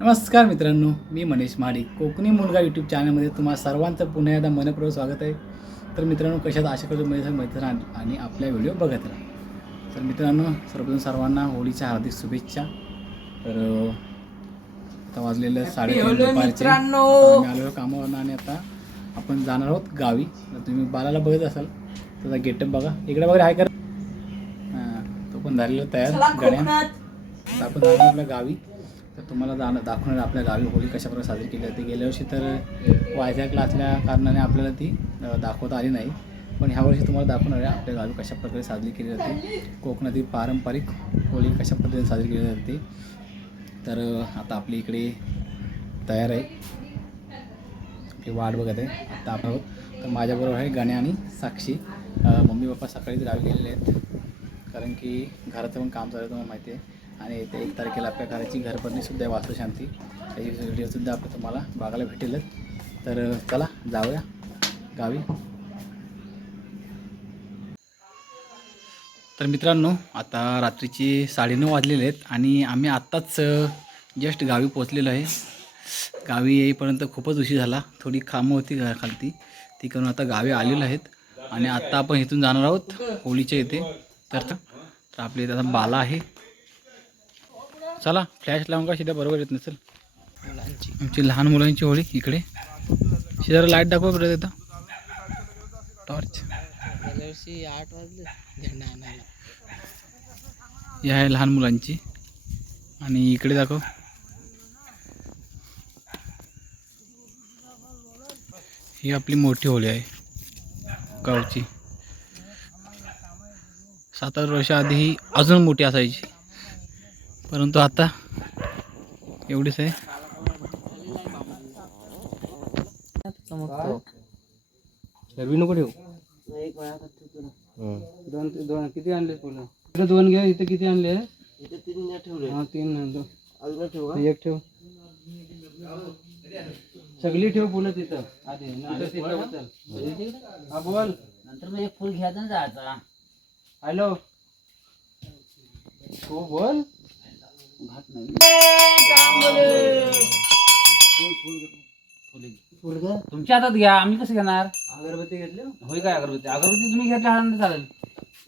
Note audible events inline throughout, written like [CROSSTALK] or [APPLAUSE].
नमस्कार मित्रांनो मी मनीष माडी. कोकणी मुलगा यूट्यूब चॅनलमध्ये तुम्हा सर्वांचं पुन्हा एकदा मनपूर्वक स्वागत आहे. तर मित्रांनो कशात आशा करतो माझ्या मित्र आणि आपल्या व्हिडिओ बघत राहा. तर मित्रांनो सर्वप्रथम सर्वांना होळीच्या हार्दिक शुभेच्छा. तर आता वाजलेलं साडेतीन दुपारचे. आम्ही आलो कामावरनं आणि आता आपण जाणार आहोत गावी. तर तुम्ही बालाला बघत असाल त्याचा गेटअप बघा. इकडे वगैरे आहे कर. तो पण झालेला तयार. आता आपण जाणार आपल्या गावी. तर तुम्हाला जाणं दाखवणार आपल्या गावी होळी कशाप्रकारे साजरी केली जाते. गेल्या वर्षी तर वायझॅकला असल्या कारणाने आपल्याला ती दाखवता आली नाही. पण ह्या वर्षी तुम्हाला दाखवणार आहे आपल्या गावी कशा प्रकारे साजरी केली जाते. कोकणातील पारंपरिक होळी कशा पद्धतीने साजरी केली जाते. तर आता आपली इकडे तयार आहे. आपली वाट बघत आहे. आता आपण तर माझ्याबरोबर आहे गाणे आणि साक्षी. मम्मी पप्पा सकाळीच गावी गेलेले आहेत. कारण की घराचं पण काम चालू आहे तुम्हाला माहिती आहे. आणि येत्या एक तारखेला आपल्या घराची घरभरणीसुद्धा आहे वास्तुशांती. त्याची व्हिडिओसुद्धा आपलं तुम्हाला बघायला भेटेलच. तर चला जाऊया. गावी. तर मित्रांनो आता रात्रीचे साडेनऊ वाजलेले आहेत आणि आम्ही आत्ताच जस्ट गावी पोचलेलो आहे. गावी येईपर्यंत खूपच उशीर झाला. थोडी कामं होती घराखालती. ती करून आता गावी आलेलो आहेत. आणि आत्ता आपण इथून जाणार आहोत होळीच्या इथे. तर तर आपल्या इथे आता बाला आहे. चला फ्लॅश लावून का? शिदा बरोबर येत नसेल. आमची लहान मुलांची होळी इकडे. शेजारी लाइट दाखवा बरं येतं टॉर्च आठ वाजले. झेंडा आणायला. ही आहे लहान मुलांची. आणि इकडे दाखव. ही आपली मोठी होळी आहे. गावची. सात आठ वर्षाआधी ही अजून मोठी असायची. परंतु आता एवढीच आहे. नको ठेवू. दोन दोन. किती आणले फुलं इथे दोन घ्या इथे किती आणले? हा तीन आणलो एक ठेव. सगळी ठेव फुलं तिथं. आधी नंतर तिथं उचल. हा बोल. नंतर मग एक फुल घ्यायचं ना जायचा. हॅलो. हो बोल. घाट नाही. फुल घ्या. तुमच्या हातात घ्या. आम्ही कसं घेणार? अगरबत्ती घेतली? होय काय अगरबत्ती? अगरबत्ती तुम्ही घेतल्या हातात चालेल.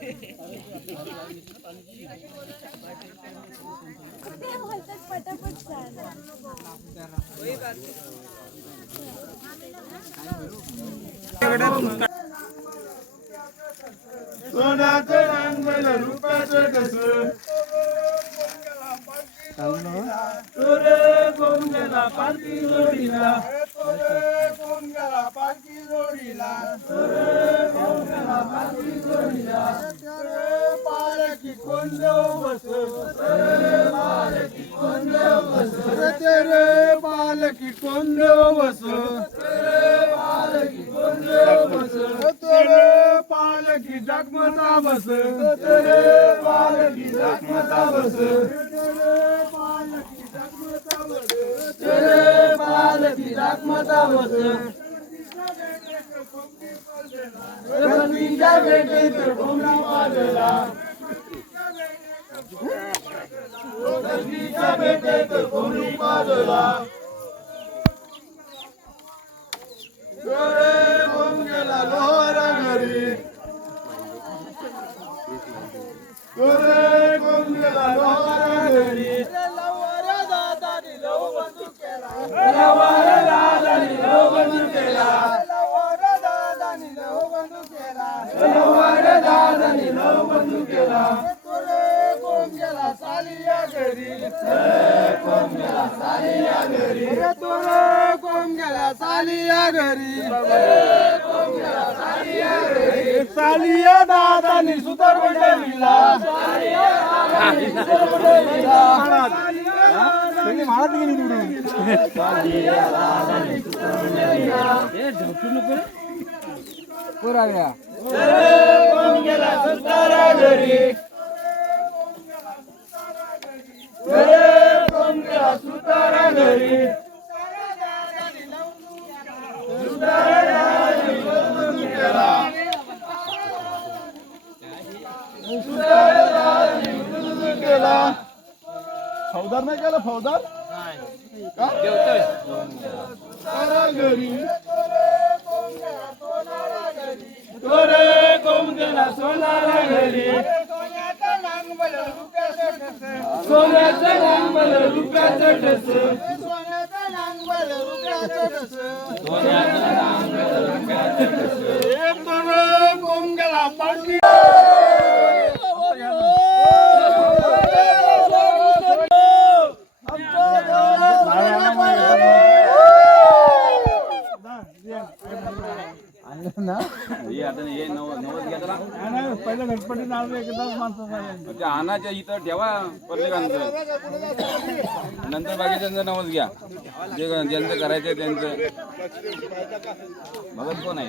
[LAUGHS] सोनाचं रांग मला रुपयाचं कस चोर कोण गेला जोडीला. चोरीला पालकी कोंद बस रे पालकी कोंद बस पालकी जगमता बस पालकी जगमता बस पालकी जगमता बस पालकी जगमता बस गणपतीच्या भेटीत कोणी पाजला गणपतीच्या भेटीत कोणी पाजला डोळे होऊन गेला लोहरा घरी डोळे होऊन गेला लोहरा घरी लवारा दादानी लव बंधू केला लवारा दादानी लव बंधू केला लवारा दादानी लव बंधू केला लवारा दादानी लव बंधू केला डोळे होऊन गेला सालिया घरी कोण गेला सालिया घरी डोळे कोण गेला सालिया घरी सालिया दादानी सुतार मंडळीला कोण गेला सुतारा घरी. सुतारा केला फौदार नाही केला फौदार तारा घरी तोरे कोम गेला सोनारा घरी. सोन्याचं नांगबल रुपयाचं ठस. सोन्याचं नांगबल रुपयाचं ठस. तोरे कोम गेला पाठी. पहिलं गणपती नाव एकदाच माणसं ते म्हणजे आणाच्या इथं ठेवा प्रत्येकांचं नंतर बाकीच्यांचं नावच घ्या. जे ज्यांचं करायचं त्यांचं. बघत कोण आहे?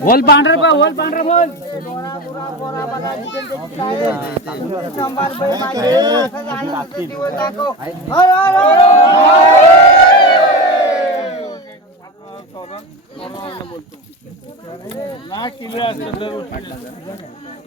बोल पांढरा पा बोल पांढरा बोल ना किल्ले असतात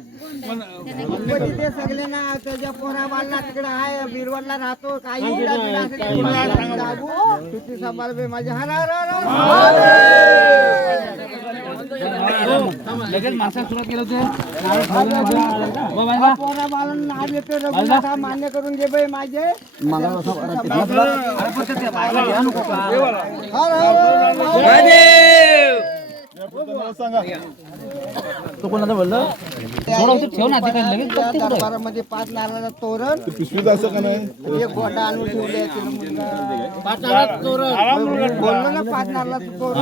दर तिथे सगळे ना त्याच्या पोरा बाळला तिकडे आहे बिरवडला राहतो काही किती सांभाळ बे माझे हर हर हर हर. लगेच माणसाला सुरुवात केलं होते. रघुनाथा मान्य करून घे बाई माझे. पण ते बायका घ्या ठेव ना तिकडे लगेच त्या दरबारामध्ये पाच नारळाचं तोरण पिशवीत असं का नाही? एक गोटा आणून ठेवले पाच नारळाचं तोरण. बोललो ना पाच नारळाचं तोरण.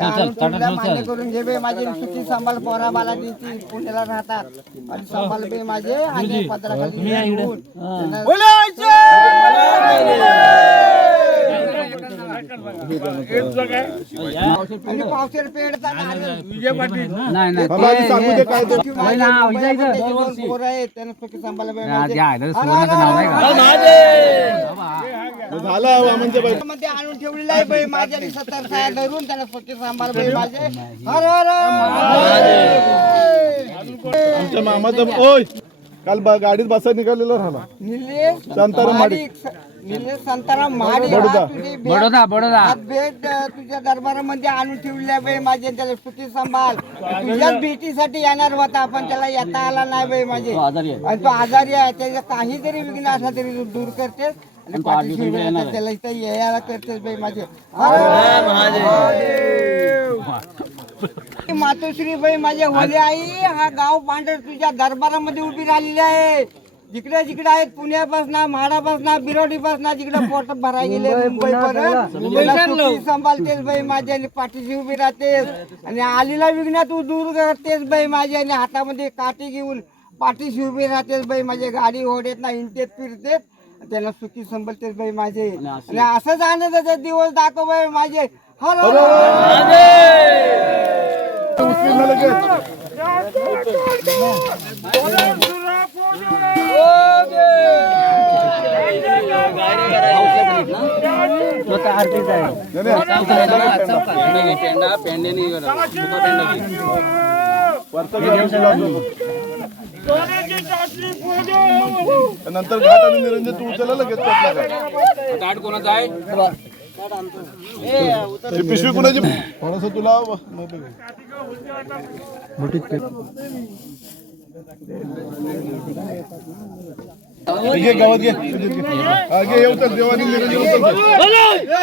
आणून ठेवलं, मान्य करून घे बे माझे सुट्टी सांभाळ पोरा बाला ती पुण्याला राहतात. आणि सांभाळ बे माझे आणि पदराखाली घेऊन. त्यांना- आणि पावसेर पेडचा नारळ नाही नाही बाबा, आधी सांगू दे काय ते. होय ना, इथं- इथं. त्याचे दोन पोरं आहेत त्यांना सुट्टी सांभाळ बे या, माझे त्या आयला सुवर्णाचं नाव नाही का झालं म्हणजे बाई मध्ये आणून ठेवलेलं आहे बाई माझ्या आणि सत्तर साया धरून त्याला स्वच्छ सांभाळ बाई माझे हर हर हर. आमच्या मामाचं ओय काल ब- गाडीत बसा निघालेला राहिला शांताराम माडी. संताराम महाडे हा तुझी भेट- बडोदा बडोदा. आज भेट अ, तुझ्या दरबारामध्ये आणून ठेवल्या बाई माझे त्याला सुखी सांभाळ. तुझ्याच भेटीसाठी येणार होता पण त्याला येता आला नाही बाई माझे. आजारी आहे. आणि तो आजारी आहे त्याचा काही जरी विघ्न असला तरी तू दूर करतेस. आणि पाठीशी उभे राहतेस. त्याला इथं यायला करतेस बाई माझे. मातोश्री बाई माझे होले आई हा गाव पांढर तुझ्या दरबारामध्ये उभी राहिलेली आहे. जिकडे जिकडे आहेत पुण्यापासून म्हाडापासून बिरोडीपासून जिकडे पोट भरा गेले मुंबई पर्यंत सांभाळतेस बाई माझ्या आणि पाठीशी उभी राहतेस आणि आलेला विघ्न तू दूर करतेस बाई माझ्या आणि हातामध्ये काठी घेऊन पाठीशी उभी राहतेस बाई माझे गाडी ओढेत ना इंटेत फिरतेस त्यांना सुखी संभलतेस बाई माझे आणि असंच आनंदाचे दिवस दाखव बाई माझे हर नंतर घाट आणि निरंजन तू उचलला लगेच ताट कोणाचा आहे? पिशवी कुणाची? थोडस तुला घे गावात घे सुजित घे. हा, घे येऊ तर देवानी निरंजन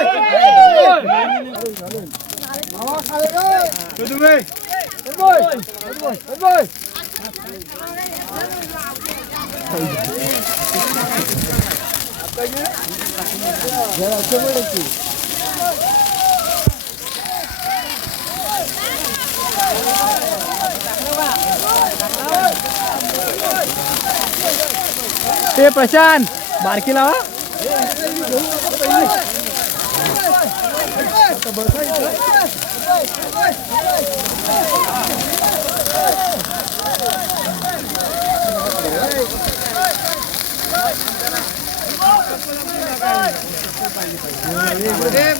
ते प्रशांत बारकी लावा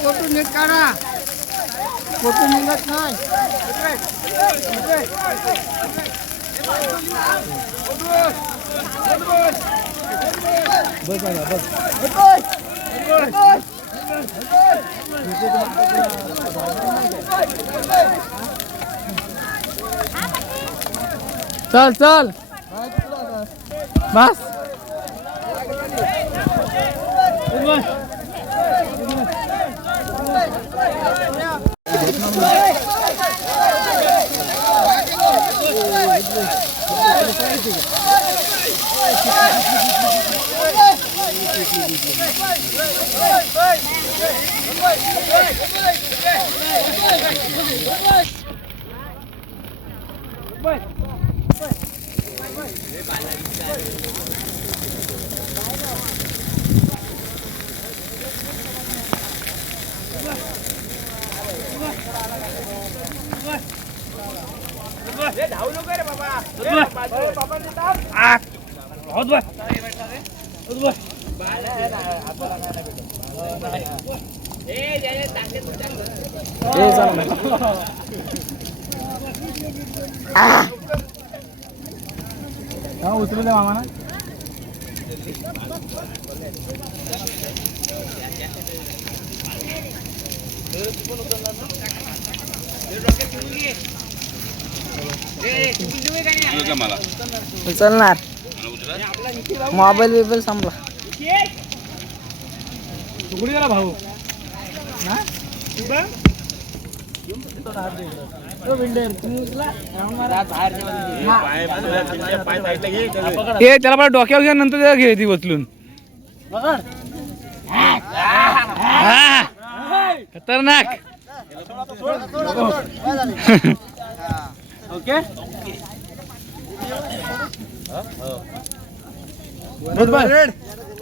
फोटो नीट काढा. फोटो निघत नाही चल चल बस हा उचलू दे मामा उचलू का मला उचलणार मोबाईल बिबाईल संपला. तू कुठे गेला भाऊ ते त्याला मला डोक्यावर घ्या नंतर त्याला घे ती उचलून. हा. खतरनाक. ओके? बहुत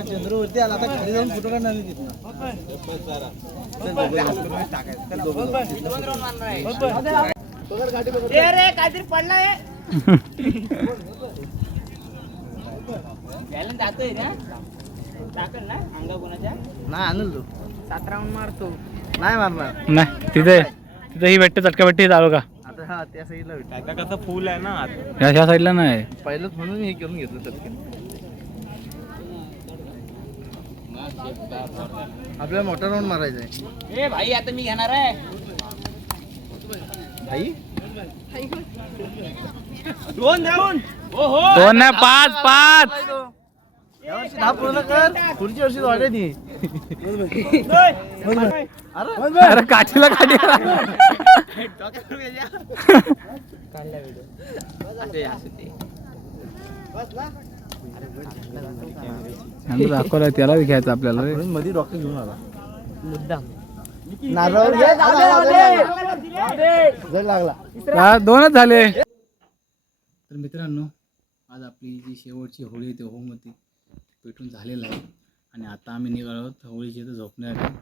चंद्रवरती आला आता खाली जाऊन फोटो काढणार काहीतरी पडलाय जातोय ना टाकल ना अंगा कोणाच्या नाही आणल तू सात राऊंड मारतो नाही मारणार नाही तिथे तिथे ही भेटते चटका भेटते चालू का हा त्या साईडला आता कसं फुल आहे ना ह्या ह्या साईडला नाही. पहिलंच म्हणून हे करून घेतलं चटकन आपल्याला मोठा राऊंड मारायचा आहे. ए भाई आता मी घेणार आहे. भाई? दोन राऊंड हो हो दोन नाही पाच पाच. दहा पूर्ण कर. पुढच्या वर्षी अरे अरे काठीला काठी. दाखवलं त्याला घ्यायचं आपल्याला. रे. मध्ये डॉक्टर घेऊन आला. नारळ घे, लागला, दोनच झाले. तर मित्रांनो आज आपली जी शेवटची होळी होती होम होती पेटून झालेलं आहे. आणि आता आम्ही निघालो आहोत होळीची इथं झोपण्यासाठी.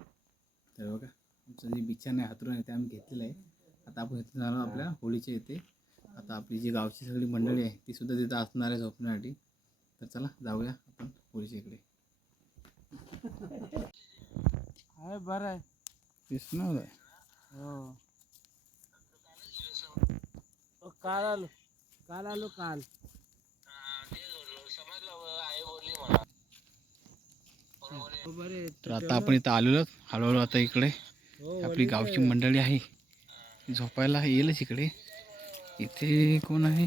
तर बघा आमचं जे बिछाने हातरून आहे ते आम्ही घेतलेलं आहे. आता आपण इथं जाणार आपल्या होळीच्या इथे. आता आपली जी गावची सगळी मंडळी आहे ती सुद्धा तिथं असणार आहे झोपण्यासाठी. तर चला जाऊया आपण होळीच्या इकडे. बरं आहे. दिसणार आहे काल आलो. काल आलो काल. तर आता आपण इथं आलेलो हळूहळू आता इकडे. आपली गावची मंडळी आहे. झोपायला येईलच इकडे. इथे कोण आहे?